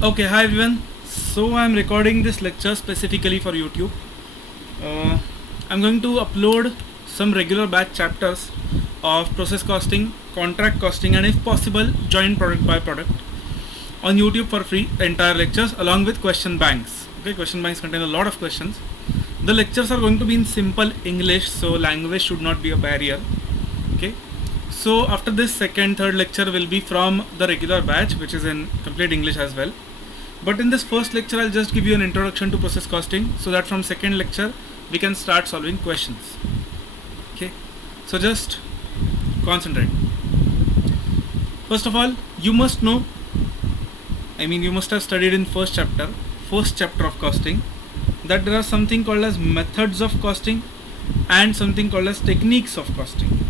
Okay, hi everyone. So I'm recording this lecture specifically for YouTube. I'm going to upload some regular batch chapters of process costing, contract costing, and if possible, joint product by product on YouTube for free. The entire lectures along with question banks. Okay, question banks contain a lot of questions. The lectures are going to be in simple English, so language should not be a barrier. Okay. So after this, second, third lecture will be from the regular batch, which is in complete English as well. But in this first lecture, I'll just give you an introduction to process costing so that from second lecture, we can start solving questions. Okay, so just concentrate. First of all, you must know, you must have studied in first chapter of costing, that there are something called as methods of costing and something called as techniques of costing.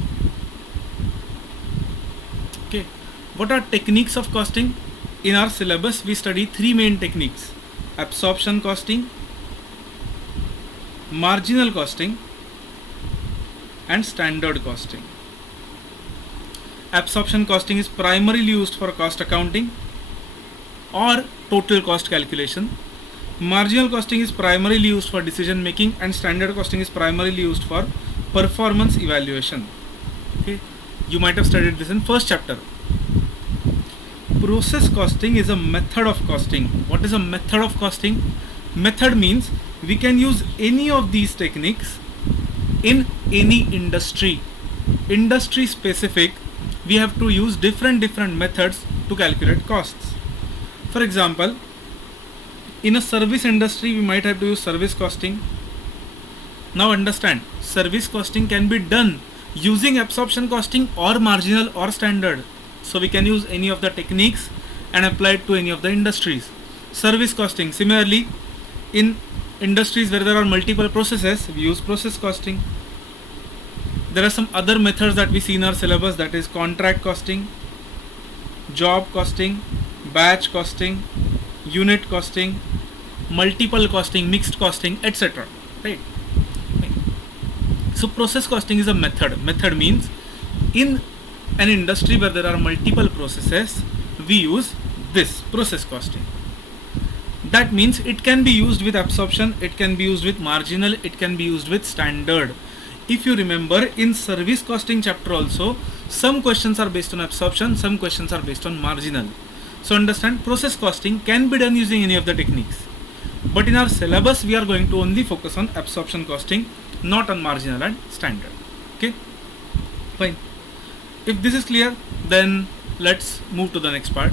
Okay, what are techniques of costing? In our syllabus, we study three main techniques: absorption costing, marginal costing, and standard costing. Absorption costing is primarily used for cost accounting or total cost calculation. Marginal costing is primarily used for decision making, and standard costing is primarily used for performance evaluation. Okay, you might have studied this in first chapter. Process costing is a method of costing. What is a method of costing? Method means we can use any of these techniques in any industry. Industry specific, we have to use different methods to calculate costs. For example, in a service industry, we might have to use service costing. Now understand, service costing can be done using absorption costing or marginal or standard. So we can use any of the techniques and apply it to any of the industries. Service costing, similarly, in industries where there are multiple processes, we use process costing. There are some other methods that we see in our syllabus, that is contract costing, job costing, batch costing, unit costing, multiple costing, mixed costing, etc. Right? So process costing is a method. Method means in an industry where there are multiple processes, we use this process costing. That means it can be used with absorption, it can be used with marginal, it can be used with standard. If you remember, in service costing chapter also, some questions are based on absorption, some questions are based on marginal. So understand, process costing can be done using any of the techniques. But in our syllabus, we are going to only focus on absorption costing, not on marginal and standard. Okay, fine. If this is clear, then let's move to the next part.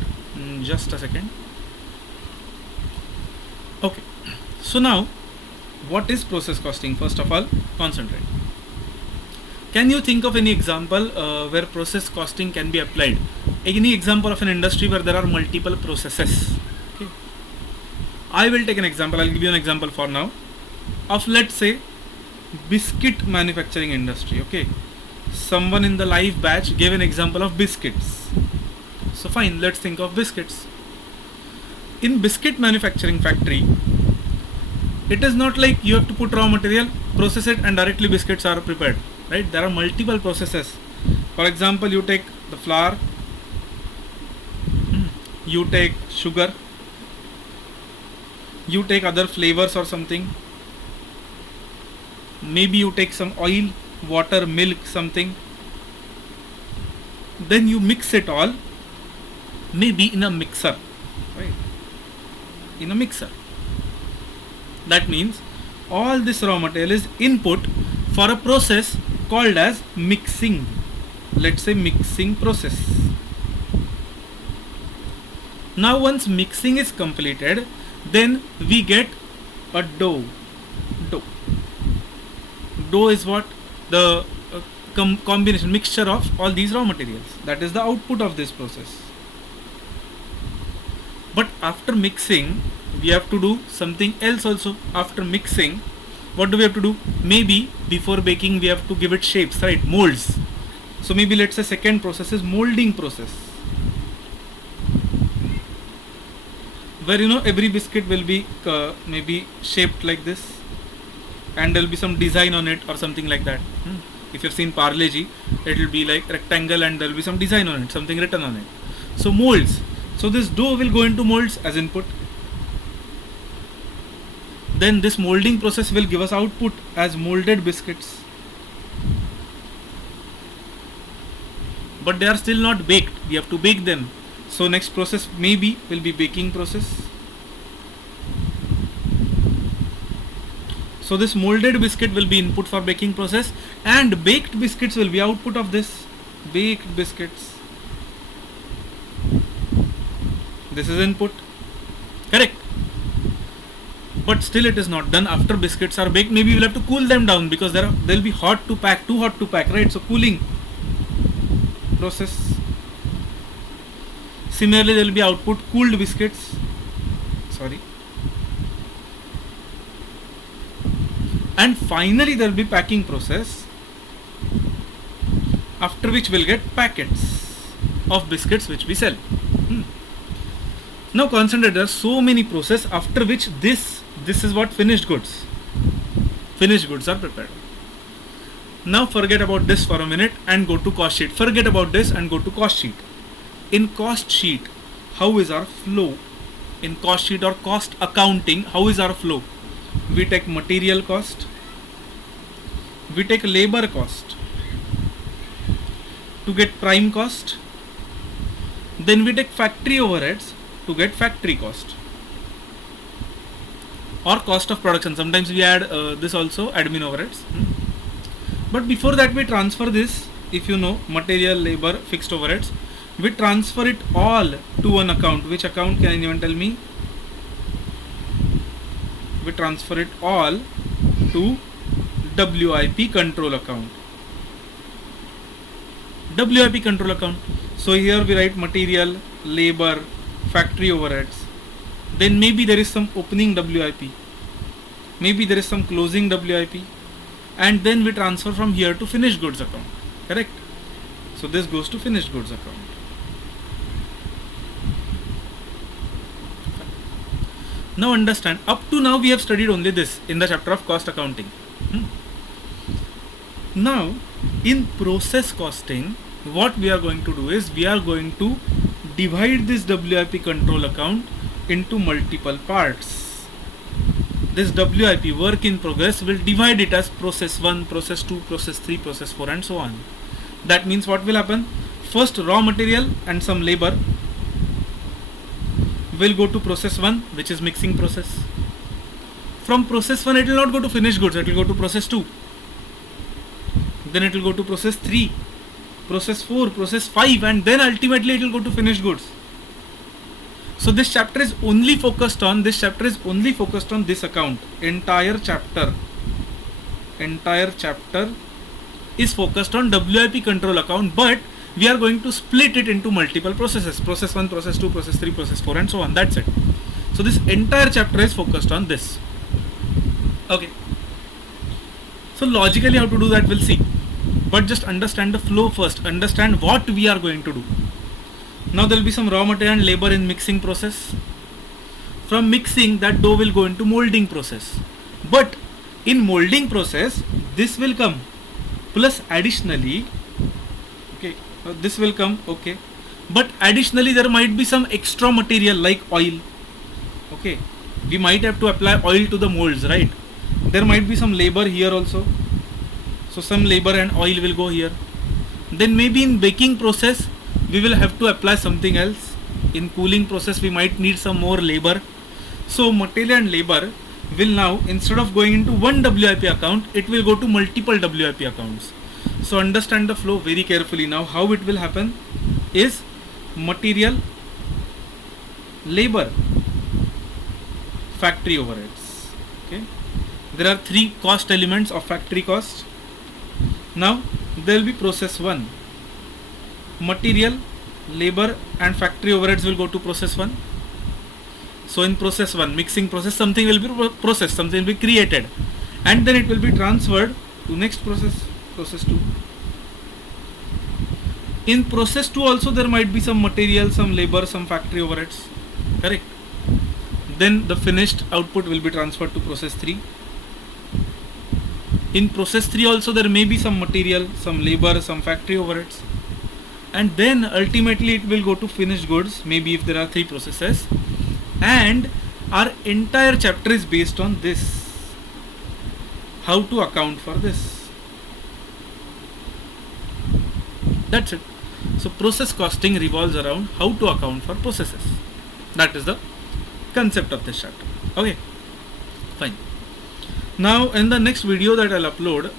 Just a second. Okay, so now what is process costing? First of all, concentrate. Can you think of any example where process costing can be applied? Any example of an industry where there are multiple processes? Okay, I will take an example. I'll give you an example for now of, let's say, biscuit manufacturing industry. Okay, someone in the live batch gave an example of biscuits. So fine, let's think of biscuits. In biscuit manufacturing factory, it is not like you have to put raw material, process it, and directly biscuits are prepared. Right? There are multiple processes. For example, you take the flour, you take sugar, you take other flavors or something. Maybe you take some oil, water, milk, something. Then you mix it all, maybe in a mixer. Right? In a mixer. That means all this raw material is input for a process called as mixing. Let's say mixing process. Now once mixing is completed, then we get a dough. Dough is what? The combination, mixture of all these raw materials. That is the output of this process. But after mixing, we have to do something else also. After mixing, what do we have to do? Maybe before baking, we have to give it shapes, right? Molds. So maybe let's say second process is molding process, where every biscuit will be maybe shaped like this, and there will be some design on it or something like that. If you've seen Parle-G, it will be like rectangle and there will be some design on it, something written on it. So molds. So So this dough will go into molds as input. Then this molding process will give us output as molded biscuits. But they are still not baked. We have to bake them. So next process maybe will be baking process. So this molded biscuit will be input for baking process, and baked biscuits will be output of this. Baked biscuits. This is input. Correct. But still it is not done. After biscuits are baked, maybe we'll have to cool them down because they'll be hot to pack, too hot to pack, right? So cooling process. Similarly, there will be output cooled biscuits. Sorry. And finally there will be packing process, after which we'll get packets of biscuits which we sell. Now consider there are so many processes, after which this is what finished goods. Finished goods are prepared. Now forget about this for a minute and go to cost sheet. Forget about this and go to cost sheet. In cost sheet, how is our flow? In cost sheet or cost accounting, how is our flow? We take material cost, we take labor cost to get prime cost, then we take factory overheads to get factory cost or cost of production. Sometimes we add this also, admin overheads. But before that we transfer this, if you know, material, labor, fixed overheads, we transfer it all to one account. Which account, can anyone tell me? We transfer it all to WIP control account. WIP control account. So here we write material, labor, factory overheads. Then maybe there is some opening WIP. Maybe there is some closing WIP. And then we transfer from here to finished goods account. Correct? So this goes to finished goods account. Now understand, up to now we have studied only this in the chapter of cost accounting. Now in process costing, what we are going to do is we are going to divide this WIP control account into multiple parts. This WIP, work in progress, will divide it as process 1, process 2, process 3, process 4 and so on. That means what will happen? First raw material and some labor will go to process 1, which is mixing process. From process 1 it will not go to finished goods, it will go to process 2. Then it will go to process 3, process 4, process 5, and then ultimately it will go to finished goods. So this chapter is only focused on this account. Entire chapter is focused on WIP control account, but we are going to split it into multiple processes. Process 1, process 2, process 3, process 4 and so on. That's it. So this entire chapter is focused on this. Okay. So logically how to do that we'll see. But just understand the flow first. Understand what we are going to do. Now there will be some raw material and labor in mixing process. From mixing, that dough will go into molding process. But in molding process, this will come. Plus additionally, okay, this will come, okay. But additionally there might be some extra material like oil. Okay, we might have to apply oil to the molds, right? There might be some labor here also. So some labor and oil will go here. Then maybe in baking process we will have to apply something else. In cooling process we might need some more labor. So material and labor will now, instead of going into one WIP account, it will go to multiple WIP accounts. So understand the flow very carefully. Now how it will happen is material, labor, factory overheads. Okay, there are three cost elements of factory cost. Now there will be process 1. Material, labor and factory overheads will go to process 1. So in process 1, mixing process, something will be processed, something will be created, and then it will be transferred to next process, process 2. In process 2 also there might be some material, some labor, some factory overheads. Correct. Then the finished output will be transferred to process 3. In process 3 also there may be some material, some labor, some factory overheads. and then ultimately it will go to finished goods, maybe if there are 3 processes, and our entire chapter is based on this, how to account for this. That's it. So process costing revolves around how to account for processes. That is the concept of this chapter. Okay, fine. Now in the next video that I'll upload,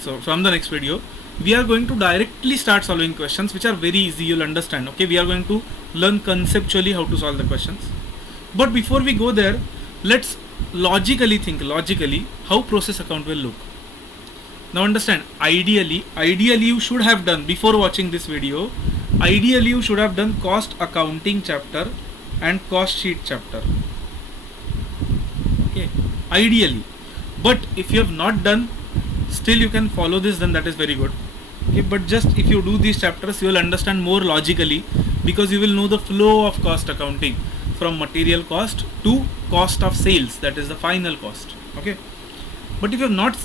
so from the next video we are going to directly start solving questions which are very easy, you'll understand. Okay, we are going to learn conceptually how to solve the questions, but before we go there, let's logically think how process account will look. Now understand, ideally you should have done, before watching this video, ideally you should have done cost accounting chapter and cost sheet chapter. Okay, ideally. But if you have not done, still you can follow this, then that is very good. Okay, but just if you do these chapters, you will understand more logically, because you will know the flow of cost accounting from material cost to cost of sales, that is the final cost. Okay, but if you have not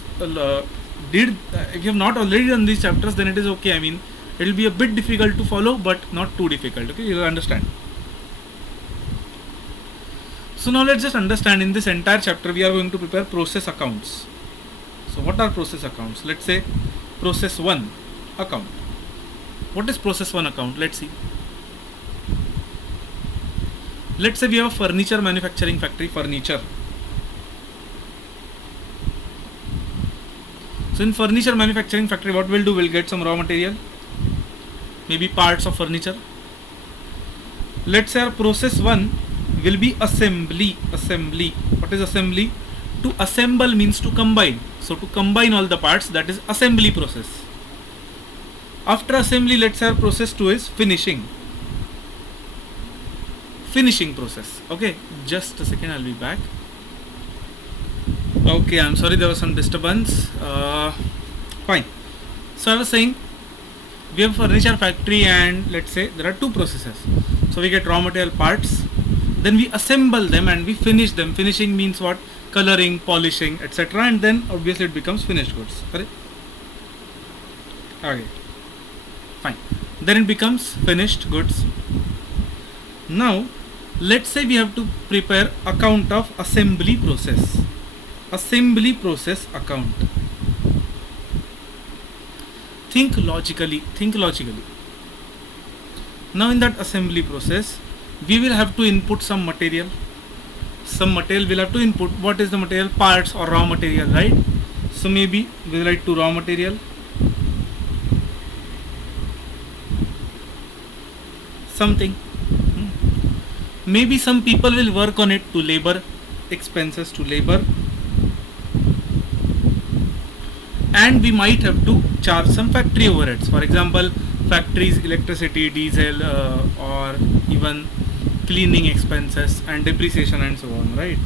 if you have not already done these chapters, then it is okay. I mean, it will be a bit difficult to follow, but not too difficult. Okay, you will understand. So now let's just understand, in this entire chapter we are going to prepare process accounts. So what are process accounts? Let's say process 1 account. What is process 1 account? Let's see. Let's say we have a furniture manufacturing factory, furniture. So in furniture manufacturing factory, what we'll do, we'll get some raw material, maybe parts of furniture. Let's say our process 1 will be assembly. What is assembly? To assemble means to combine. So to combine all the parts, that is assembly process. After assembly, let's say our process 2 is finishing process. Okay, just a second, I'll be back. Okay, I'm sorry, there was some disturbance. Fine. So I was saying, we have a furniture factory and let's say there are 2 processes. So we get raw material parts, then we assemble them and we finish them. Finishing means what? Coloring, polishing, etc. And then obviously it becomes finished goods. Correct? Okay, fine. Then it becomes finished goods. Now let's say we have to prepare account of assembly process. Assembly process account. Think logically. Now in that assembly process, we will have to input some material. Some material we'll have to input. What is the material? Parts or raw material, right? So maybe we'll write to raw material. Something. Maybe some people will work on it, to labor, expenses to labor. And we might have to charge some factory overheads. For example, factories, electricity, diesel, or even cleaning expenses and depreciation and so on, right?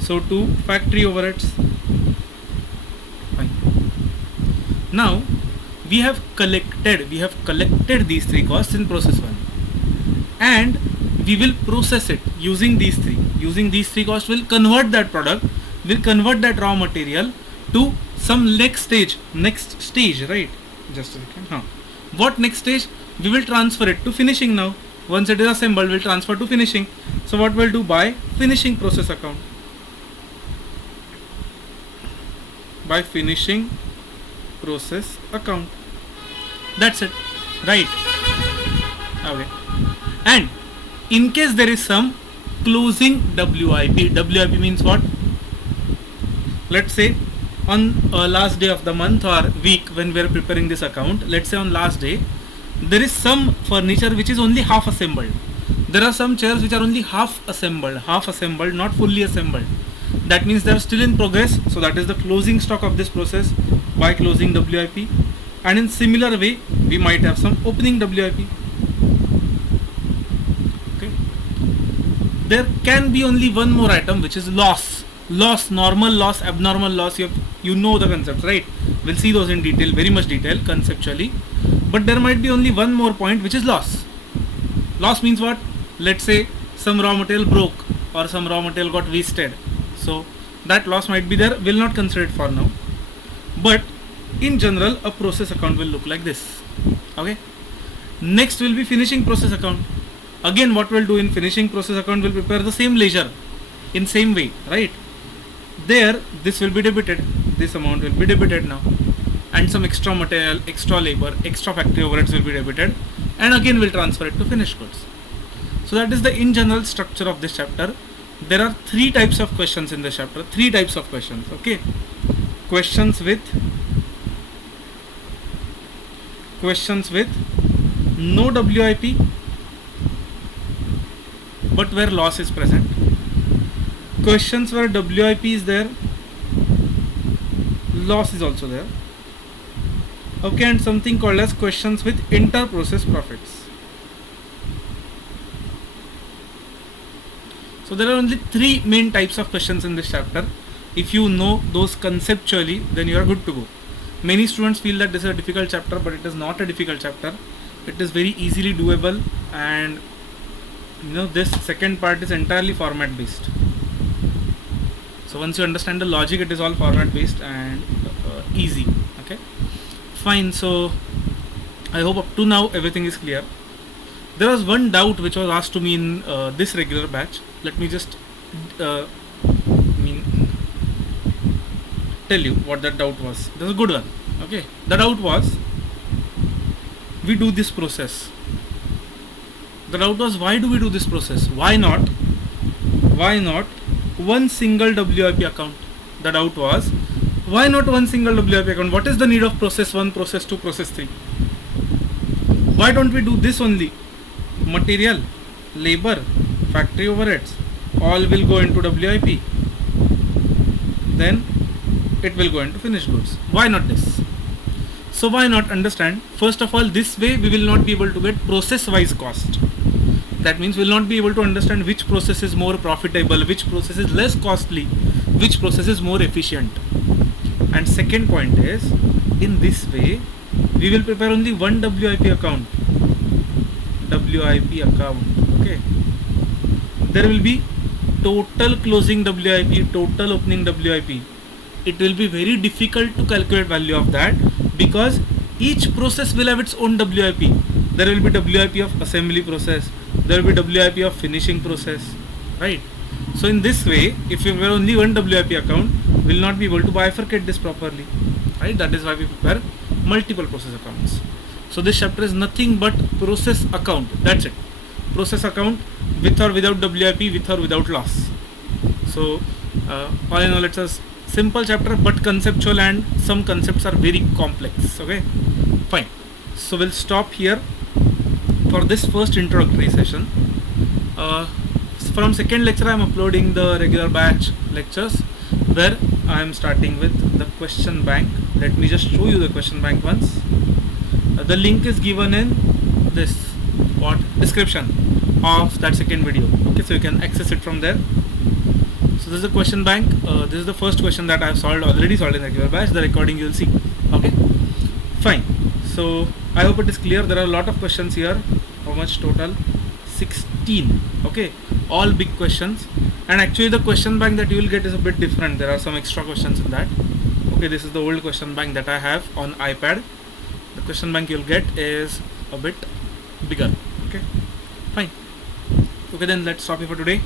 So to factory overheads. Fine. Now we have collected these 3 costs in process 1, and we will process it using these 3. Using these 3 costs, will convert that product, will convert that raw material to some next stage, right? Just a second. What next stage? We will transfer it to finishing now. Once it is assembled, we'll transfer to finishing. So what we'll do, by finishing process account. By finishing process account. That's it, right? Okay. And in case there is some closing WIP. WIP means what? Let's say on last day of the month or week, when we are preparing this account, let's say on last day, there is some furniture which is only half assembled. There are some chairs which are only half assembled, not fully assembled. That means they are still in progress. So that is the closing stock of this process, by closing WIP. And in similar way, we might have some opening WIP. Okay. There can be only one more item, which is loss. Loss, normal loss, abnormal loss. You know the concepts, right? We'll see those in detail, very much detail, conceptually. But there might be only one more point, which is loss. Loss means what? Let's say some raw material broke or some raw material got wasted. So that loss might be there. We'll not consider it for now. But in general, a process account will look like this. Okay. Next will be finishing process account. Again, what we'll do in finishing process account, will prepare the same ledger in same way, right? There, this will be debited, this amount will be debited now, and some extra material, extra labor, extra factory overheads will be debited, and again we'll transfer it to finished goods. So that is the in general structure of this chapter. There are three types of questions in this chapter, three types of questions, okay? Questions with no WIP, but where loss is present. Questions where WIP is there, loss is also there, okay, and something called as questions with inter-process profits. So there are only three main types of questions in this chapter. If you know those conceptually, then you are good to go. Many students feel that this is a difficult chapter, but it is not a difficult chapter. It is very easily doable, and this second part is entirely format based. So once you understand the logic, it is all format based and easy, okay, fine. So I hope up to now everything is clear. There was one doubt which was asked to me in this regular batch. Let me just tell you what that doubt was. This is a good one, okay. The doubt was, we do this process. The doubt was, why do we do this process? Why not one single WIP account? The doubt was, why not one single WIP account? What is the need of process 1, process 2, process 3? Why don't we do this only? Material, labor, factory overheads, all will go into WIP. Then it will go into finished goods. Why not this? So why not understand? First of all, this way we will not be able to get process wise cost. That means we will not be able to understand which process is more profitable, which process is less costly, which process is more efficient. And second point is, in this way we will prepare only one WIP account. Okay. There will be total closing WIP, total opening WIP. It will be very difficult to calculate value of that, because each process will have its own WIP. There will be WIP of assembly process, there will be WIP of finishing process, right? So in this way, if you have only one WIP account, we will not be able to bifurcate this properly, right? That is why we prepare multiple process accounts. So this chapter is nothing but process account. That's it. Process account with or without WIP, with or without loss. So all in all, it's a simple chapter but conceptual, and some concepts are very complex. Okay, fine. So we'll stop here for this first introductory session. From second lecture I am uploading the regular batch lectures, where I am starting with the question bank. Let me just show you the question bank once. The link is given in this description of that second video. Okay, so you can access it from there. So this is the question bank. This is the first question that I have already solved in the regular batch. The recording you will see. Okay, fine. So I hope it is clear. There are a lot of questions here. How much total? 16. Okay, all big questions. And actually the question bank that you will get is a bit different. There are some extra questions in that. Okay, this is the old question bank that I have on iPad. The question bank you'll get is a bit bigger. Okay, fine. Okay, then let's stop here for today.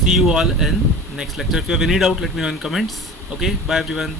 See you all in next lecture. If you have any doubt, let me know in comments. Okay, bye everyone.